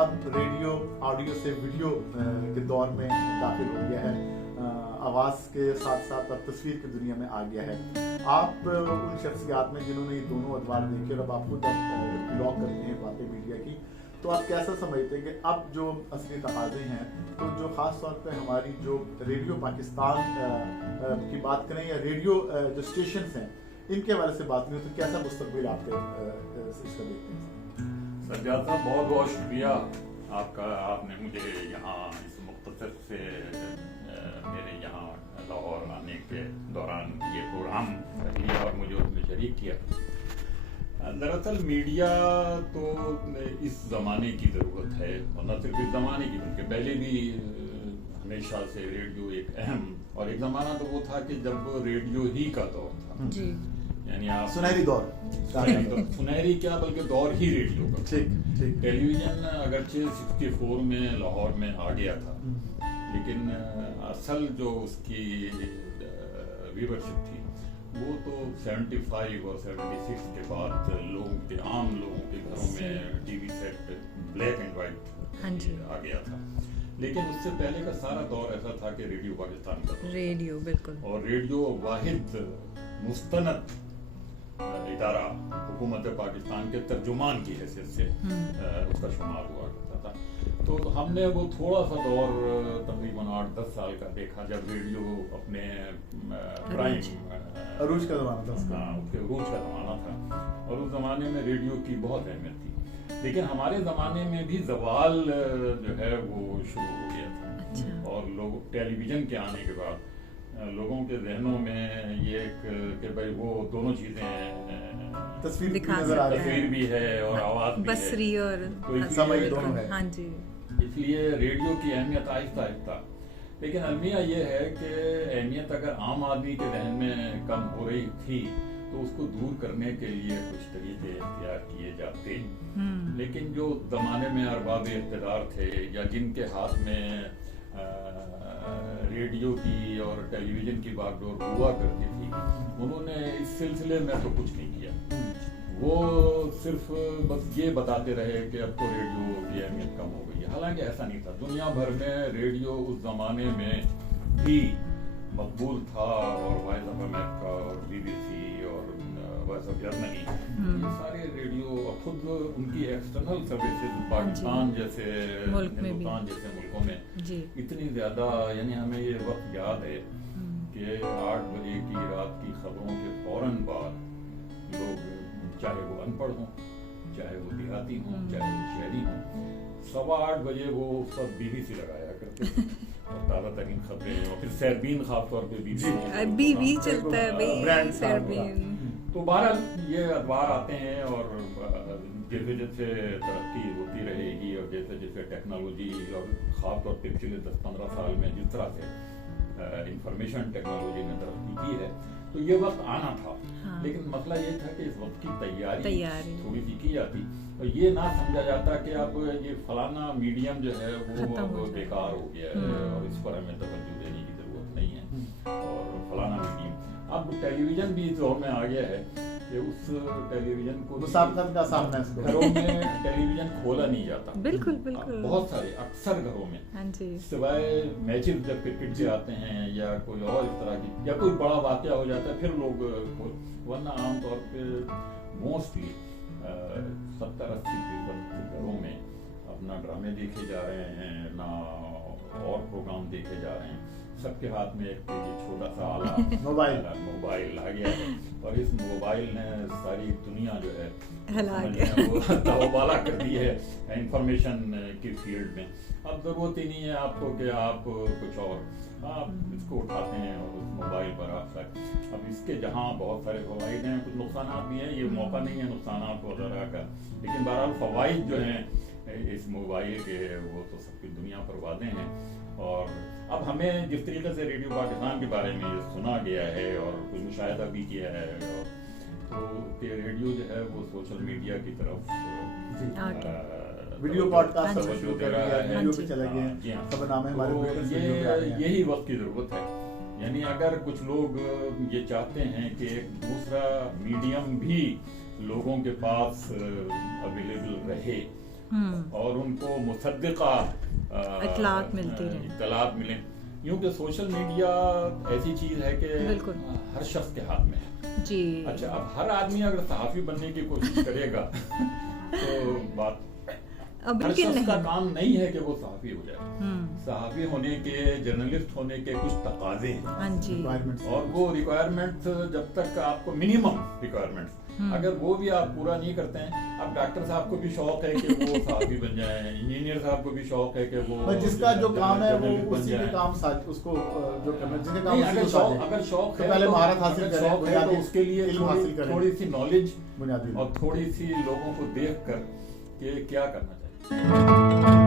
اب radio audio سے video کے دور میں داخل ہو گیا ہے، آواز کے ساتھ ساتھ اب تصویر کی دنیا میں آ گیا ہے. آپ ان شخصیات میں جنہوں نے یہ دونوں ادوار دیکھے، اور اب آپ خود بلاگ کرتے ہیں باتیں میڈیا کی، تو آپ کیسا سمجھتے ہیں کہ اب جو اصلی تقاضے ہیں، تو جو خاص طور پہ ہماری جو ریڈیو پاکستان کی بات کریں یا ریڈیو جو اسٹیشنز ہیں ان کے حوالے سے بات کریں، تو کیسا مستقبل آپ کے اس کا دیکھتے ہیں؟ سجاد صاحب بہت بہت شکریہ آپ کا، آپ نے مجھے یہاں اس مختصر سے میرے یہاں لاہور آنے کے دوران یہ پروگرام لیا اور مجھے اس میں شریک کیا. دراصل میڈیا تو اس زمانے کی ضرورت ہے، اور نہ صرف اس زمانے کی بلکہ پہلے بھی ہمیشہ سے ریڈیو ایک اہم، اور ایک زمانہ تو وہ تھا کہ جب ریڈیو ہی کا دور تھا، جی یعنی آپ سنہری دور، سنہری کیا بلکہ دور ہی ریڈیو کا. ٹیلی ویژن اگرچہ 64 میں لاہور میں آ گیا تھا، لیکن اصل جو اس کی ویورشپ تھی وہ تو 75 اور 76 کے بعد عام لوگوں کے گھروں میں T V set black and white آ گیا تھا. لیکن اس سے پہلے کا سارا دور ایسا تھا کہ ریڈیو پاکستان کا ریڈیو بالکل، اور ریڈیو واحد مستند ادارہ حکومت پاکستان کے ترجمان کی حیثیت سے اس کا شمار ہوا کرتا تھا. تو ہم نے وہ تھوڑا سا دور تقریباً 8-10 سال کا دیکھا جب ریڈیو اپنے عروج کا زمانہ تھا، اس کے عروج کا زمانہ تھا، اور اس زمانے میں ریڈیو کی بہت اہمیت تھی. لیکن ہمارے زمانے میں بھی زوال جو ہے وہ شروع ہو گیا تھا، اور لوگ ٹیلی ویژن کے آنے کے بعد لوگوں کے ذہنوں میں یہ کہ بھائی وہ دونوں چیزیں ہیں، تصویر بھی ہے اور آواز بھی بصری اور دونوں ہے. ہاں جی، اس لیے ریڈیو کی اہمیت آہستہ آہستہ، لیکن المیہ یہ ہے کہ اہمیت اگر عام آدمی کے ذہن میں کم ہو رہی تھی تو اس کو دور کرنے کے لیے کچھ طریقے اختیار کیے جاتے. لیکن جو زمانے میں ارباب اقتدار تھے یا جن کے ہاتھ میں ریڈیو کی اور ٹیلی ویژن کی باغ ڈور ہوا کرتی تھی، انہوں نے اس سلسلے میں تو کچھ نہیں کیا. وہ صرف بس یہ بتاتے رہے کہ اب تو ریڈیو کی اہمیت کم ہو گئی ہے، حالانکہ ایسا نہیں تھا. دنیا بھر میں ریڈیو اس زمانے میں بھی مقبول تھا، اور وائس آف امریکہ اور BBC اور وائس آف جرمنی، یہ سارے ریڈیو خود ان کی ایکسٹرنل سروسز پاکستان جیسے ہندوستان جیسے ملکوں میں اتنی زیادہ، یعنی ہمیں یہ وقت یاد ہے کہ 8 بجے کی رات کی خبروں کے فوراً بعد لوگ، چاہے وہ ان پڑھ ہوں، چاہے وہ دیہاتی ہوں، چاہے وہ شہری ہوں، 8:15 بجے وہ اس وقت BBC لگایا کرتے تھے اور تازہ ترین خبریں، اور پھر سیربین خاص طور پہ BBC چلتا ہے بھائی، سیربین. تو بہرحال یہ ادوار آتے ہیں، اور جیسے جیسے ترقی ہوتی رہے گی اور جیسے جیسے ٹیکنالوجی، اور خاص طور پہ پچھلے 10-15 سال میں جس طرح سے انفارمیشن ٹیکنالوجی نے ترقی کی ہے، تو یہ وقت آنا تھا. لیکن مسئلہ یہ تھا کہ اس وقت کی تیاری تھوڑی سی کی جاتی، اور یہ نہ سمجھا جاتا کہ اب یہ فلانا میڈیم جو ہے وہ بیکار ہو گیا ہے اور اس پر ہمیں توجہ دینے کی ضرورت نہیں ہے، اور فلانا میڈیم. اب ٹیلی ویژن بھی اس دور میں آ گیا ہے کہ اس ٹیلی ویژن کو مسابقت کا سامنا ہے، گھروں میں ٹیلی ویژن کھولا نہیں جاتا. بالکل بالکل، بہت سارے اکثر گھروں میں سوائے میچز جب کرکٹ کے آتے ہیں یا کوئی اور اس طرح کی یا کوئی بڑا واقعہ ہو جاتا ہے پھر لوگ ورنہ عام طور پہ موسٹلی 70-80% گھروں میں اپنا ڈرامے دیکھے جا رہے ہیں، نہ اور پروگرام دیکھے جا رہے ہیں. سب کے ہاتھ میں ایک چھوٹا سا آلہ موبائل آ گیا ہے، اور اس موبائل نے ساری دنیا جو ہے وہ تابوبالا کر دی ہے انفارمیشن کی فیلڈ میں. اب ضرورت ہی نہیں ہے آپ کو کہ آپ کچھ اور، آپ اس کو اٹھاتے ہیں اور اس موبائل پر آپ اب اس کے جہاں بہت سارے فوائد ہیں، کچھ نقصانات بھی ہیں. یہ موقع نہیں ہے نقصانات وغیرہ کا، لیکن بہرحال فوائد جو ہیں اس موبائل کے وہ تو سب کی دنیا پر واضح ہیں. اور اب ہمیں جس طریقے سے ریڈیو پاکستان کے بارے میں یہ سنا گیا ہے اور کچھ مشاہدہ بھی کیا ہے، تو کہ ریڈیو جو ہے وہ سوشل میڈیا کی طرف ویڈیو پوڈ کاسٹ شروع کر دیا ہے، ویڈیو پہ چلے گئے، خبر نامے ہمارے ویڈیو پہ آ رہے ہیں. یہی وقت کی ضرورت ہے. یعنی اگر کچھ لوگ یہ چاہتے ہیں کہ ایک دوسرا میڈیم بھی لوگوں کے پاس اویلیبل رہے، اور ان کو مصدقہ اطلاعات ملتی رہیں، اطلاعات ملیں. یوں کہ سوشل میڈیا ایسی چیز ہے کہ ہر شخص کے ہاتھ میں ہے. جی اچھا، اب ہر آدمی اگر صحافی بننے کی کوشش کرے گا تو بات ہر شخص کا کام نہیں ہے کہ وہ صحافی ہو جائے. صحافی ہونے کے، جرنلسٹ ہونے کے کچھ تقاضے ہیں، اور وہ ریکوائرمنٹ جب تک آپ کو منیمم ریکوائرمنٹ اگر وہ بھی آپ پورا نہیں کرتے ہیں. اب ڈاکٹر صاحب کو بھی شوق ہے کہ وہ صحافی بن جائیں، انجینئر صاحب کو بھی شوق ہے کہ وہ جس کا جو کام ہے وہ اسی کے کام ساتھ اس کو جو کرنا، جس کے کام اگر شوق ہے پہلے مہارت حاصل کریں، تو اس کے لیے علم حاصل کریں، تھوڑی سی نالج بنیادی اور تھوڑی سی لوگوں کو دیکھ کر کہ کیا کرنا چاہیے.